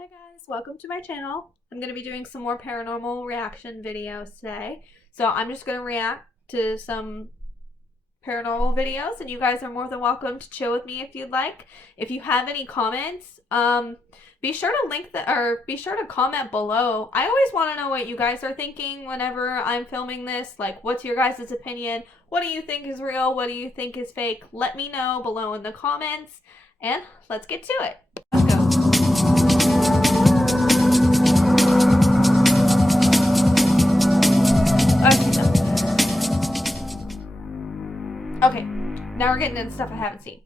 Hi guys, welcome to my channel. I'm going to be doing some more paranormal reaction videos today. So I'm just going to react to some paranormal videos, and you guys are more than welcome to chill with me if you'd like. If you have any comments, be sure to comment below. I always want to know what you guys are thinking whenever I'm filming this. Like, what's your guys' opinion? What do you think is real? What do you think is fake? Let me know below in the comments, and let's get to it. Let's go. Okay, now we're getting into stuff I haven't seen.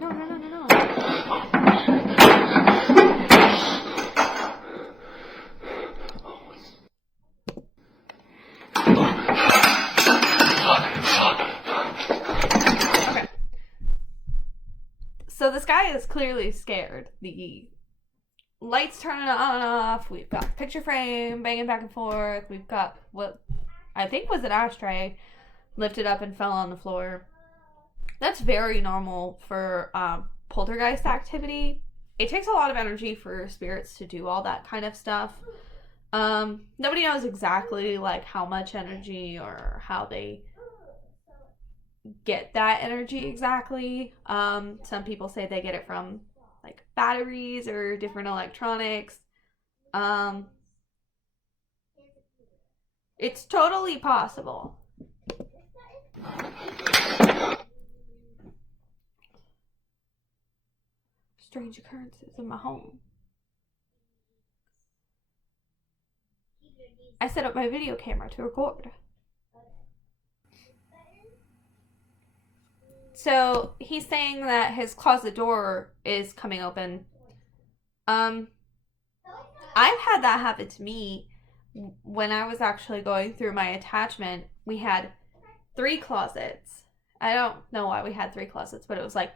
No. Okay. So this guy is clearly scared. The lights turning on and off. We've got picture frame banging back and forth. We've got what I think was an ashtray lifted up and fell on the floor. That's very normal for poltergeist activity. It takes a lot of energy for spirits to do all that kind of stuff. Nobody knows exactly like how much energy or how they get that energy exactly. Some people say they get it from like batteries or different electronics. It's totally possible. Strange occurrences in my home. I set up my video camera to record. So he's saying that his closet door is coming open. I've had that happen to me when I was actually going through my attachment. We had 3 closets. I don't know why we had 3 closets, but it was like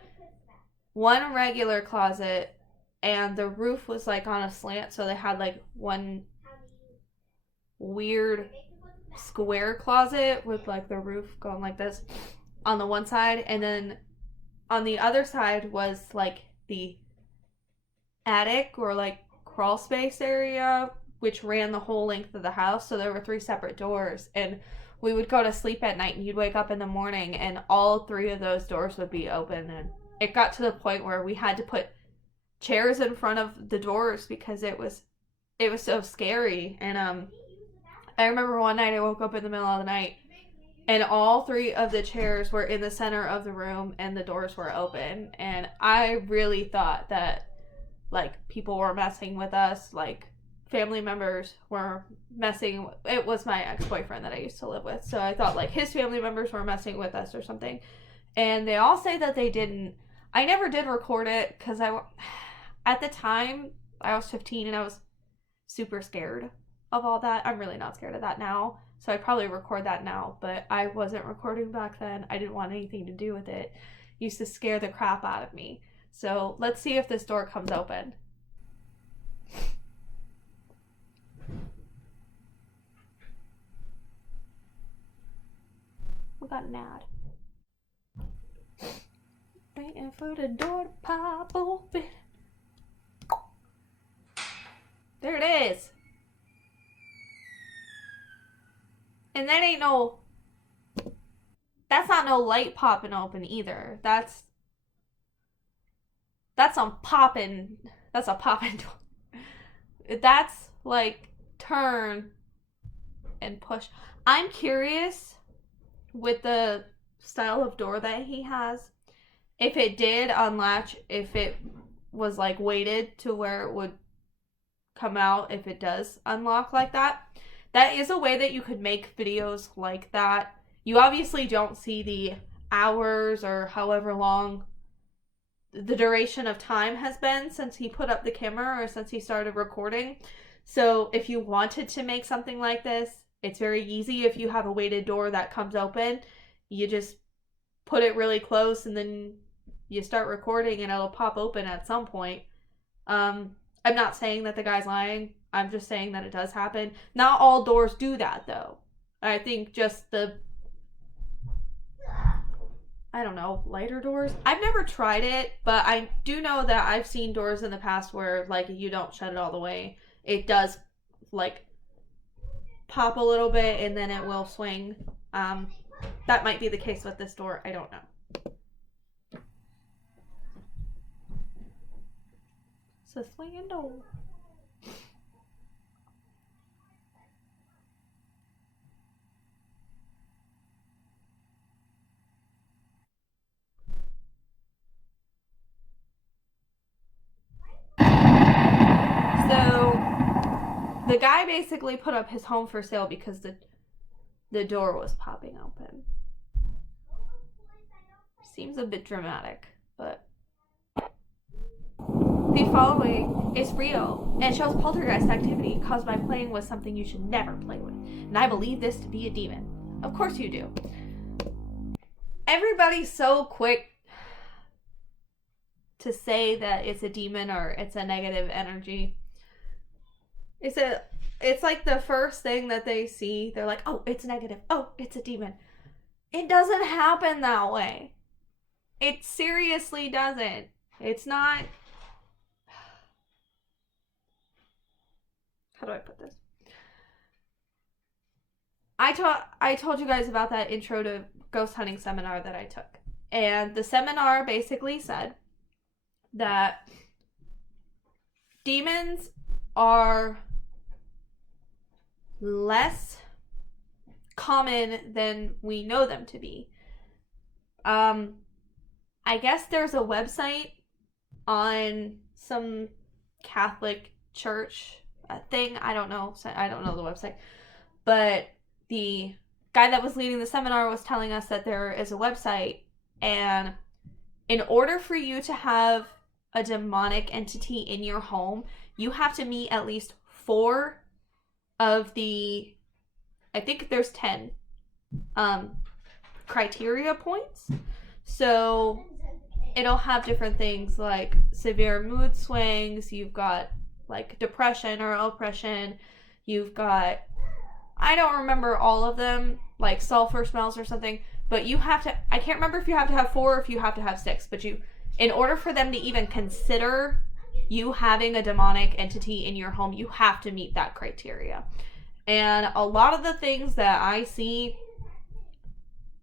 one regular closet, and the roof was like on a slant, so they had like one weird square closet with like the roof going like this on the one side, and then on the other side was like the attic or like crawl space area, which ran the whole length of the house. So there were 3 separate doors, and we would go to sleep at night and you'd wake up in the morning and all 3 of those doors would be open. And it got to the point where we had to put chairs in front of the doors because it was so scary. And I remember one night I woke up in the middle of the night and all 3 of the chairs were in the center of the room and the doors were open. And I really thought that like people were messing with us, like family members were messing. It was my ex-boyfriend that I used to live with, so I thought like his family members were messing with us or something. And they all say that they didn't. I never did record it because at the time I was 15 and I was super scared of all that. I'm really not scared of that now, so I'd probably record that now, but I wasn't recording back then. I didn't want anything to do with it. It used to scare the crap out of me. So let's see if this door comes open. We got an ad. Waiting for the door to pop open. There it is. And that ain't no... That's not no light popping open either. That's some popping... That's a popping door. That's like turn and push. I'm curious with the style of door that he has, if it did unlatch, if it was like weighted to where it would come out if it does unlock like that. That is a way that you could make videos like that. You obviously don't see the hours or however long the duration of time has been since he put up the camera or since he started recording. So if you wanted to make something like this, it's very easy. If you have a weighted door that comes open, you just put it really close and then you start recording and it'll pop open at some point. I'm not saying that the guy's lying. I'm just saying that it does happen. Not all doors do that though. I think just the I don't know, lighter doors. I've never tried it, but I do know that I've seen doors in the past where, like, you don't shut it all the way. It does, like, pop a little bit and then it will swing. That might be the case with this door. I don't know. It's a swinging door. So the guy basically put up his home for sale because the door was popping open. Seems a bit dramatic, but the following is real and shows poltergeist activity caused by playing with something you should never play with. And I believe this to be a demon. Of course you do. Everybody's so quick to say that it's a demon or it's a negative energy. It's like the first thing that they see. They're like, oh, it's negative. Oh, it's a demon. It doesn't happen that way. It seriously doesn't. It's not... How do I put this? I told you guys about that intro to ghost hunting seminar that I took. And the seminar basically said that demons are less common than we know them to be. I guess there's a website on some Catholic church thing. I don't know the website. But the guy that was leading the seminar was telling us that there is a website, and in order for you to have a demonic entity in your home, you have to meet at least 4 of the, I think there's 10 criteria points. So it'll have different things like severe mood swings, you've got like depression or oppression, you've got, I don't remember all of them, like sulfur smells or something, but you have to, I can't remember if you have to have 4 or if you have to have 6, but you, in order for them to even consider you having a demonic entity in your home, you have to meet that criteria. And a lot of the things that I see,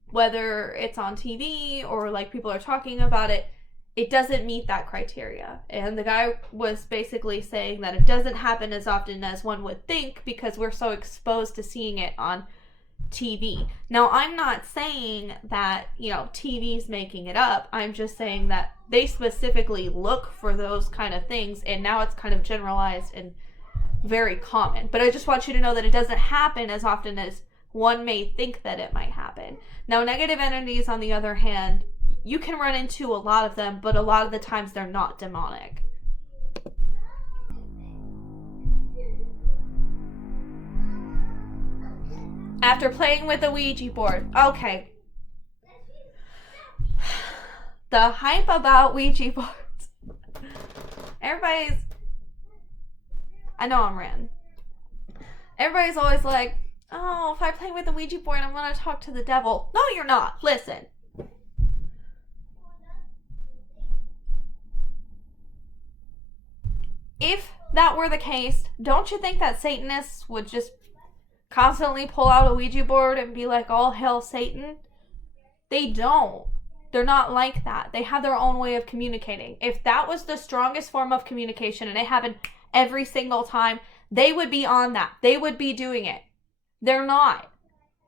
whether it's on TV or like people are talking about it, it doesn't meet that criteria. And the guy was basically saying that it doesn't happen as often as one would think because we're so exposed to seeing it on TV. Now, I'm not saying that, you know, TV's making it up. I'm just saying that they specifically look for those kind of things, and now it's kind of generalized and very common. But I just want you to know that it doesn't happen as often as one may think that it might happen. Now, negative entities, on the other hand, you can run into a lot of them, but a lot of the times they're not demonic. After playing with the Ouija board. Okay. The hype about Ouija boards. Everybody's... I know I'm ranting. Everybody's always like, oh, if I play with the Ouija board, I'm going to talk to the devil. No, you're not. Listen. If that were the case, don't you think that Satanists would just constantly pull out a Ouija board and be like, all hail Satan? They don't. They're not like that. They have their own way of communicating. If that was the strongest form of communication and it happened every single time, they would be on that. They would be doing it. They're not.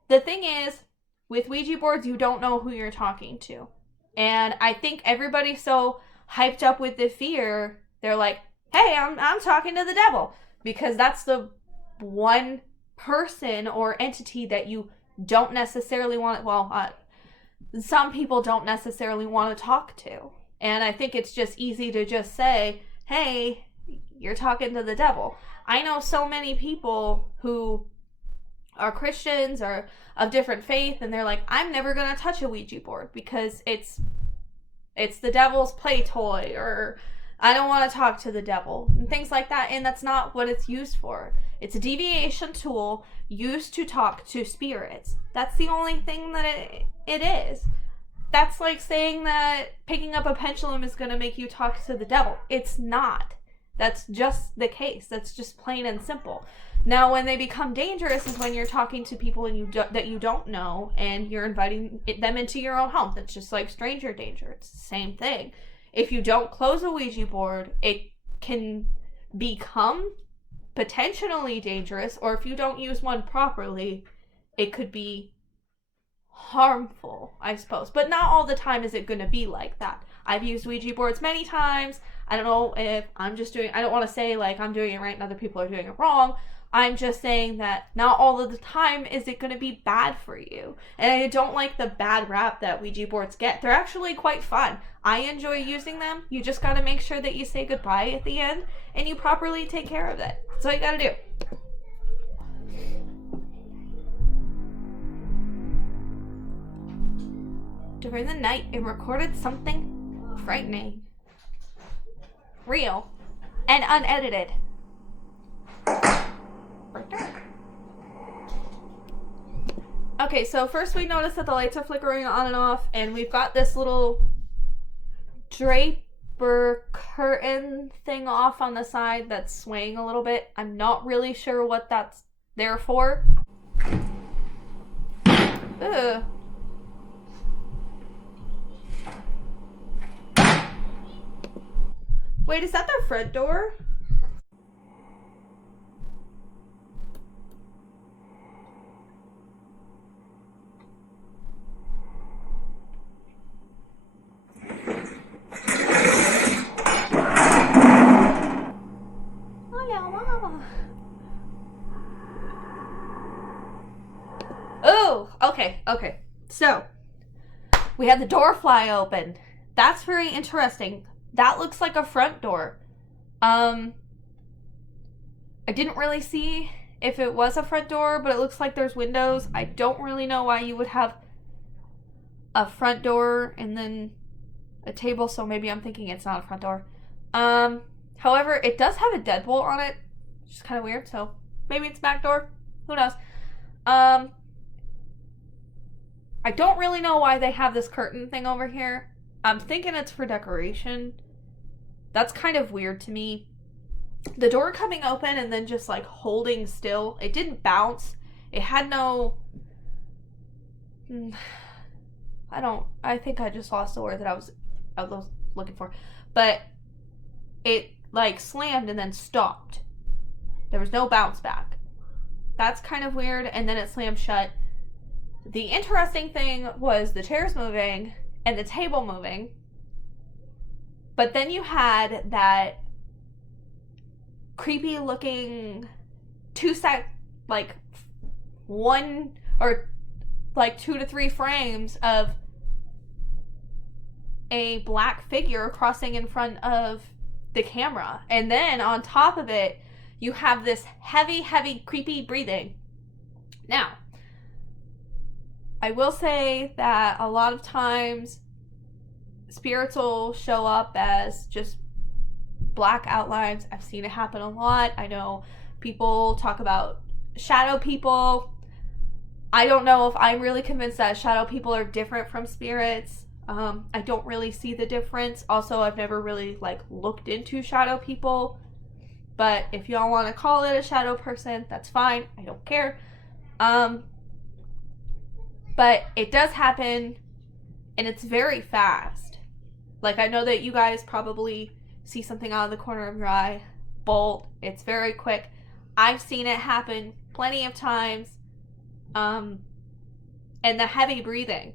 The thing is, with Ouija boards, you don't know who you're talking to. And I think everybody's so hyped up with the fear, they're like, hey, I'm talking to the devil. Because that's the one person or entity that you don't necessarily want, some people don't necessarily want to talk to. And I think it's just easy to just say, hey, you're talking to the devil. I know so many people who are Christians or of different faith, and they're like, I'm never going to touch a Ouija board because it's the devil's play toy, or I don't want to talk to the devil, and things like that. And that's not what it's used for. It's a deviation tool used to talk to spirits. That's the only thing that it is. That's like saying that picking up a pendulum is going to make you talk to the devil. It's not. That's just the case. That's just plain and simple. Now, when they become dangerous is when you're talking to people that you don't know and you're inviting them into your own home. That's just like stranger danger. It's the same thing. If you don't close a Ouija board, it can become potentially dangerous, or if you don't use one properly, it could be harmful, I suppose. But not all the time is it going to be like that. I've used Ouija boards many times. I don't know if I'm just doing, I don't want to say like I'm doing it right and other people are doing it wrong. I'm just saying that not all of the time is it going to be bad for you. And I don't like the bad rap that Ouija boards get. They're actually quite fun. I enjoy using them. You just got to make sure that you say goodbye at the end and you properly take care of it. That's all you got to do. During the night, it recorded something frightening, real, and unedited. Right there. Okay, so first we notice that the lights are flickering on and off, and we've got this little draper curtain thing off on the side that's swaying a little bit. I'm not really sure what that's there for. Ugh. Wait, is that their front door? Hello, Mama. Oh, okay. So, we had the door fly open. That's very interesting. That looks like a front door. I didn't really see if it was a front door, but it looks like there's windows. I don't really know why you would have a front door and then a table, so maybe I'm thinking it's not a front door. However, it does have a deadbolt on it, which is kind of weird, so maybe it's back door. Who knows? I don't really know why they have this curtain thing over here. I'm thinking it's for decoration. That's kind of weird to me. The door coming open and then just like holding still. It didn't bounce. It had no... I think I just lost the word that I was looking for. But it like slammed and then stopped. There was no bounce back. That's kind of weird. And then it slammed shut. The interesting thing was the chairs moving and the table moving. But then you had that creepy looking like 1 or like 2 to 3 frames of a black figure crossing in front of the camera. And then on top of it, you have this heavy, creepy breathing. Now, I will say that a lot of times spirits will show up as just black outlines. I've seen it happen a lot. I know people talk about shadow people. I don't know if I'm really convinced that shadow people are different from spirits. I don't really see the difference. Also, I've never really like looked into shadow people. But if y'all want to call it a shadow person, that's fine. I don't care. But it does happen, and it's very fast. Like, I know that you guys probably see something out of the corner of your eye, bolt. It's very quick. I've seen it happen plenty of times. And the heavy breathing.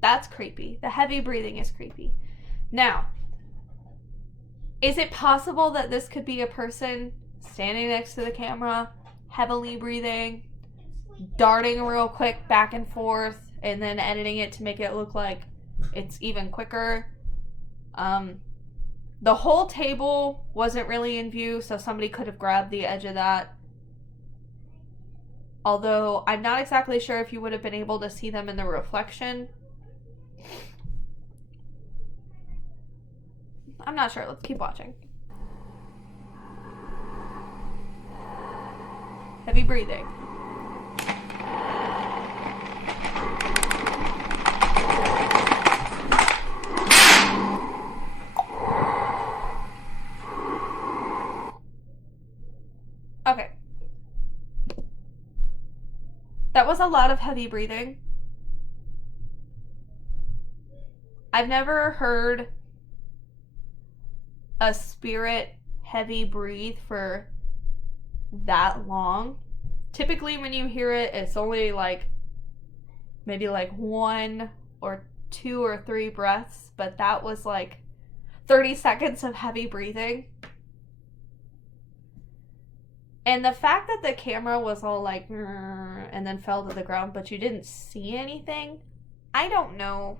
That's creepy. The heavy breathing is creepy. Now, is it possible that this could be a person standing next to the camera, heavily breathing, darting real quick back and forth, and then editing it to make it look like it's even quicker? The whole table wasn't really in view, so somebody could have grabbed the edge of that. Although, I'm not exactly sure if you would have been able to see them in the reflection. I'm not sure. Let's keep watching. Heavy breathing. That was a lot of heavy breathing. I've never heard a spirit heavy breathe for that long. Typically when you hear it, it's only like maybe like 1 or 2 or 3 breaths, but that was like 30 seconds of heavy breathing. And the fact that the camera was all like and then fell to the ground, but you didn't see anything, I don't know.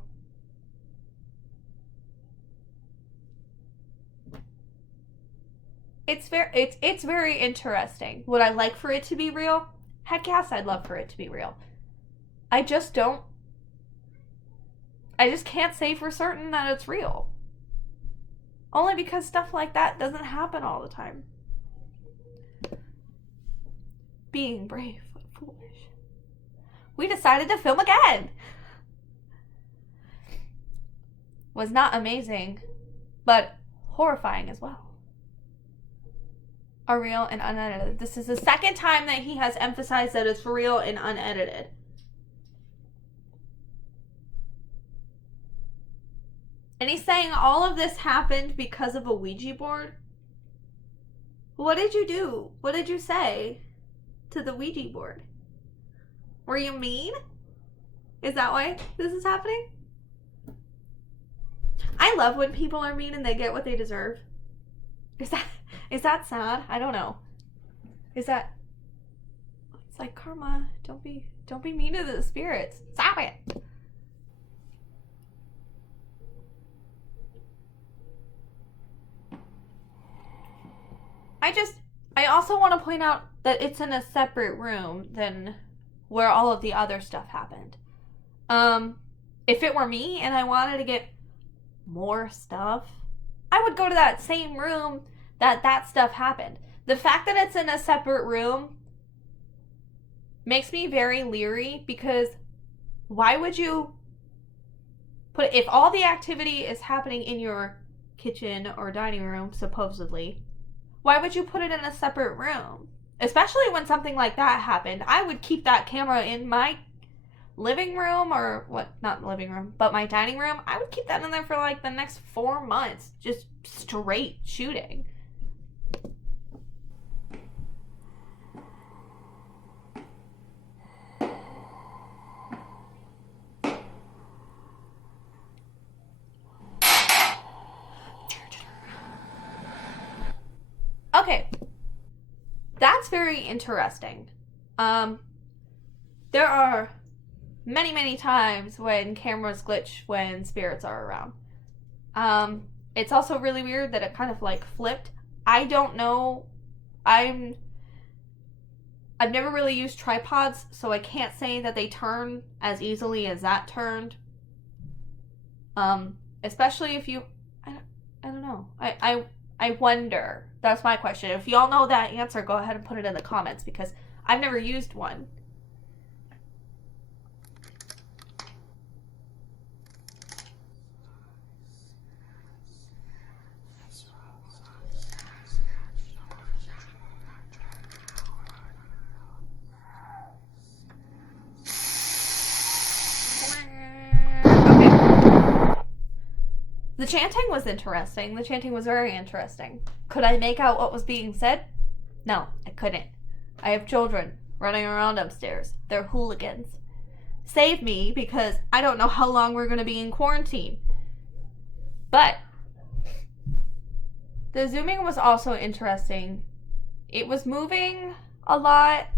It's very interesting. Would I like for it to be real? Heck yes, I'd love for it to be real. I just can't say for certain that it's real. Only because stuff like that doesn't happen all the time. Being brave but foolish. We decided to film again. Was not amazing, but horrifying as well. Are real and unedited. This is the second time that he has emphasized that it's real and unedited. And he's saying all of this happened because of a Ouija board? What did you do? What did you say to the Ouija board? Were you mean? Is that why this is happening? I love when people are mean and they get what they deserve. Is that sad? I don't know. It's like karma. Don't be mean to the spirits. Stop it. I also want to point out that it's in a separate room than where all of the other stuff happened. If it were me and I wanted to get more stuff, I would go to that same room that stuff happened. The fact that it's in a separate room makes me very leery, because why would you put, if all the activity is happening in your kitchen or dining room, supposedly, why would you put it in a separate room? Especially when something like that happened. I would keep that camera in my living room, or what, not living room, but my dining room. I would keep that in there for like the next 4 months, just straight shooting. Okay, that's very interesting. There are many times when cameras glitch when spirits are around. It's also really weird that it kind of like flipped. I don't know. I've never really used tripods, so I can't say that they turn as easily as that turned. Especially if you, I don't know. I wonder. That's my question. If y'all know that answer, go ahead and put it in the comments, because I've never used one. The chanting was interesting. The chanting was very interesting. Could I make out what was being said? No, I couldn't. I have children running around upstairs. They're hooligans. Save me, because I don't know how long we're going to be in quarantine. But the zooming was also interesting. It was moving a lot,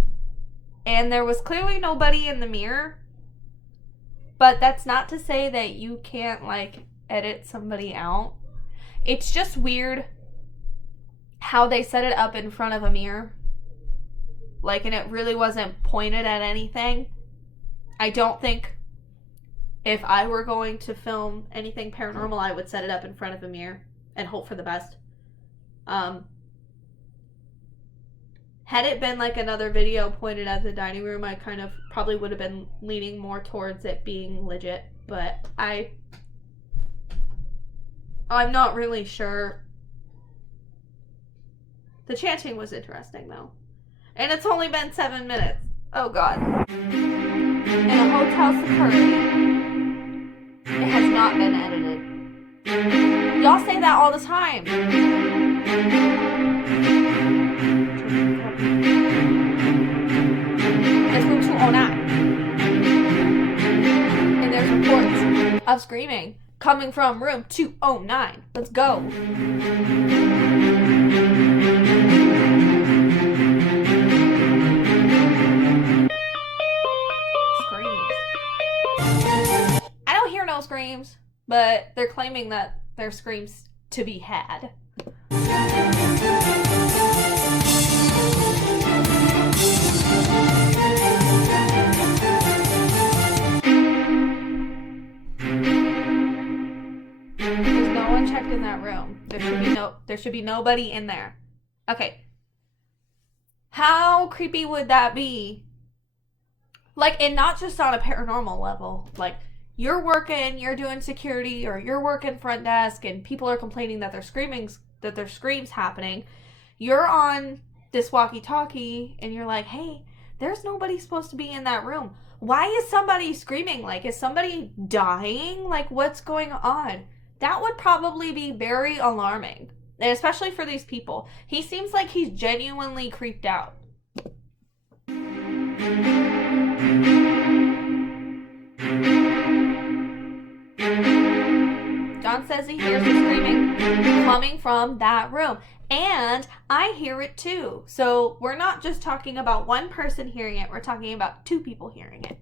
and there was clearly nobody in the mirror. But that's not to say that you can't, like, edit somebody out. It's just weird how they set it up in front of a mirror. Like, and it really wasn't pointed at anything. I don't think if I were going to film anything paranormal, I would set it up in front of a mirror and hope for the best. Had it been like another video pointed at the dining room, I kind of probably would have been leaning more towards it being legit, but I'm not really sure. The chanting was interesting, though. And it's only been 7 minutes. Oh God. In a hotel security. It has not been edited. Y'all say that all the time. It's room 209. And there's reports of screaming coming from room 209. Let's go. Screams, but they're claiming that they're screams to be had. There's no one checked in that room. There should be nobody in there. Okay. How creepy would that be? Like, and not just on a paranormal level, like you're working, you're doing security, or you're working front desk, and people are complaining that there's screams happening. You're on this walkie-talkie, and you're like, hey, there's nobody supposed to be in that room. Why is somebody screaming? Like, is somebody dying? Like, what's going on? That would probably be very alarming, and especially for these people. He seems like he's genuinely creeped out. John says he hears the screaming coming from that room. And I hear it too. So we're not just talking about one person hearing it. We're talking about two people hearing it.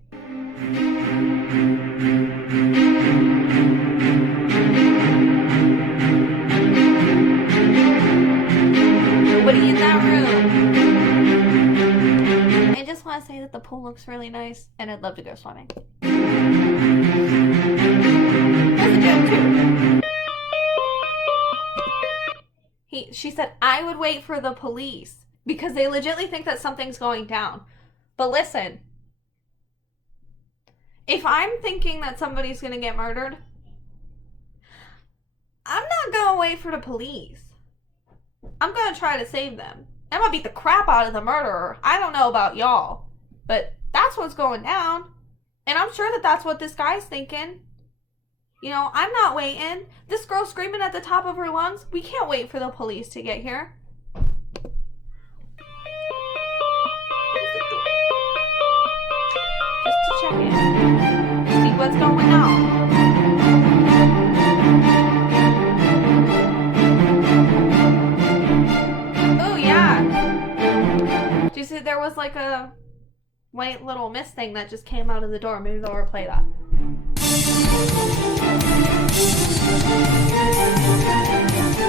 Nobody in that room. I just want to say that the pool looks really nice. And I'd love to go swimming. She said, I would wait for the police because they legitimately think that something's going down. But listen, if I'm thinking that somebody's going to get murdered, I'm not going to wait for the police. I'm going to try to save them. I'm going to beat the crap out of the murderer. I don't know about y'all, but that's what's going down. And I'm sure that that's what this guy's thinking. You know, I'm not waiting. This girl's screaming at the top of her lungs. We can't wait for the police to get here. Just to check in. See what's going on. Oh, yeah. Did you see there was like a white little mist thing that just came out of the door? Maybe they'll replay that.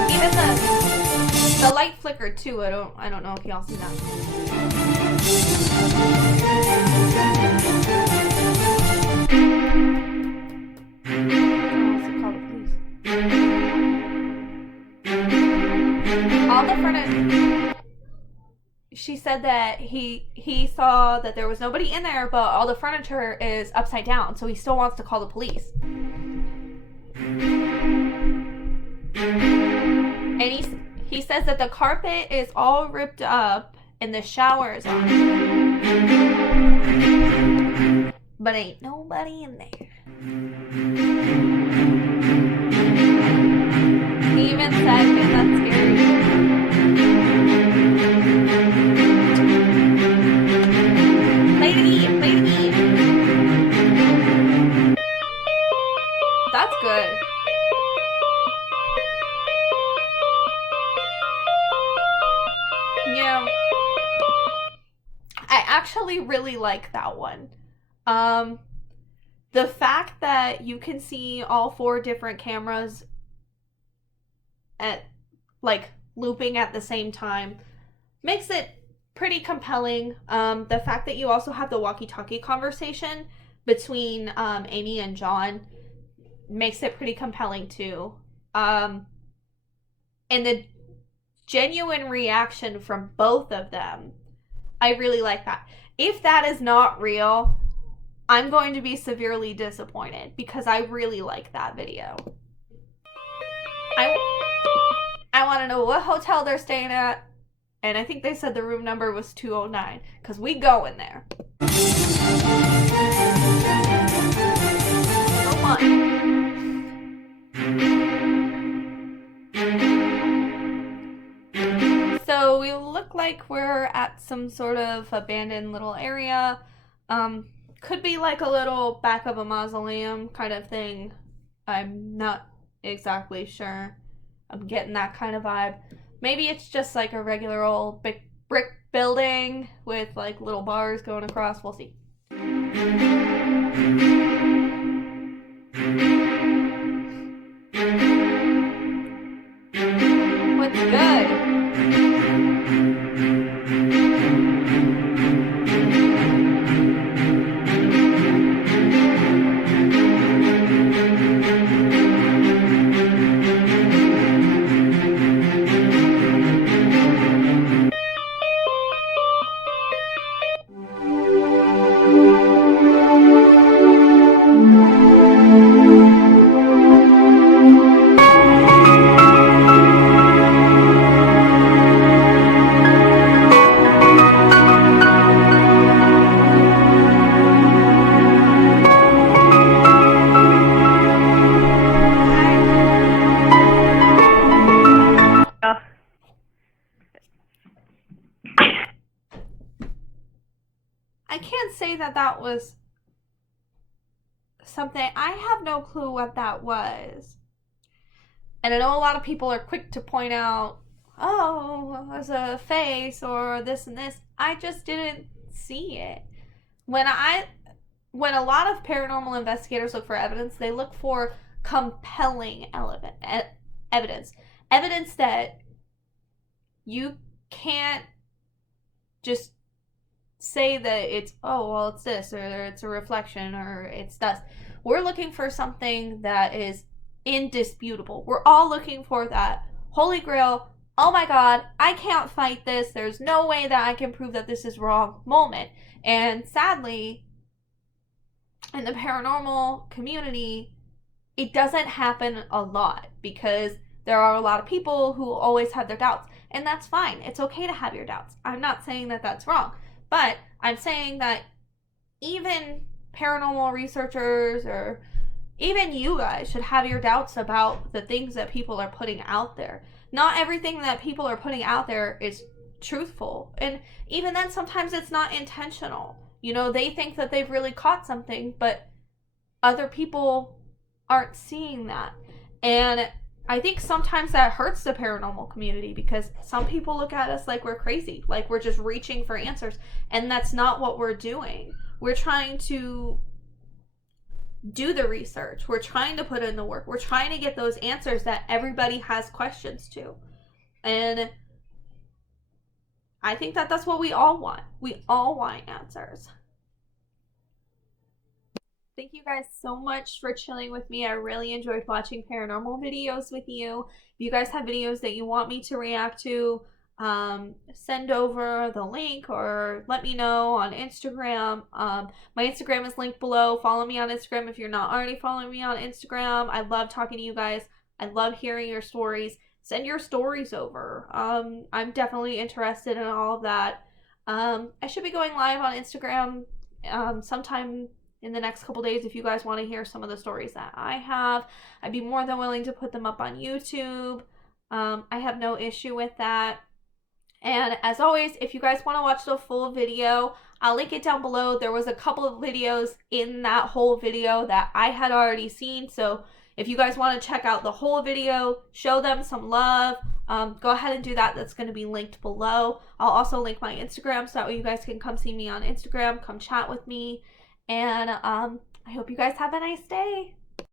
Even the light flickered too. I don't know if y'all see that. All the furniture. She said that he saw that there was nobody in there, but all the furniture is upside down, so he still wants to call the police. And he says that the carpet is all ripped up and the shower is on. But ain't nobody in there. He even said, man, that's scary. Play to eat. That's good. Yeah. I actually really like that one. The fact that you can see all 4 different cameras at like looping at the same time makes it pretty compelling. The fact that you also have the walkie-talkie conversation between Amy and John makes it pretty compelling too. And the genuine reaction from both of them, I really like that. If that is not real, I'm going to be severely disappointed because I really like that video. I want to know what hotel they're staying at And I think they said the room number was 209, because we go in there. Number one. So we look like we're at some sort of abandoned little area. Could be like a little back of a mausoleum kind of thing. I'm not exactly sure. I'm getting that kind of vibe. Maybe it's just like a regular old big brick building with like little bars going across. We'll see. What's good? I can't say that was something. I have no clue what that was. And I know a lot of people are quick to point out, oh, it was a face or this and this. I just didn't see it. When a lot of paranormal investigators look for evidence, they look for compelling evidence. Evidence that you can't just say that it's, oh, well, it's this, or it's a reflection, or it's dust. We're looking for something that is indisputable. We're all looking for that holy grail, oh my god, I can't fight this, there's no way that I can prove that this is wrong moment. And sadly, in the paranormal community, it doesn't happen a lot, because there are a lot of people who always have their doubts. And that's fine. It's okay to have your doubts. I'm not saying that that's wrong. But I'm saying that even paranormal researchers, or even you guys, should have your doubts about the things that people are putting out there. Not everything that people are putting out there is truthful. And even then, sometimes it's not intentional. You know, they think that they've really caught something, but other people aren't seeing that. And I think sometimes that hurts the paranormal community, because some people look at us like we're crazy, like we're just reaching for answers, and that's not what we're doing. We're trying to do the research. We're trying to put in the work. We're trying to get those answers that everybody has questions to. And I think that that's what we all want. We all want answers. Thank you guys so much for chilling with me. I really enjoyed watching paranormal videos with you. If you guys have videos that you want me to react to, send over the link or let me know on Instagram. My Instagram is linked below. Follow me on Instagram if you're not already following me on Instagram. I love talking to you guys. I love hearing your stories. Send your stories over. I'm definitely interested in all of that. I should be going live on Instagram sometime in the next couple days. If you guys want to hear some of the stories that I have, I'd be more than willing to put them up on YouTube. I have no issue with that. And as always, if you guys want to watch the full video, I'll link it down below. There was a couple of videos in that whole video that I had already seen, so if you guys want to check out the whole video, show them some love, go ahead and do that. That's going to be linked below. I'll also link my Instagram so that way you guys can come see me on Instagram, come chat with me. And I hope you guys have a nice day.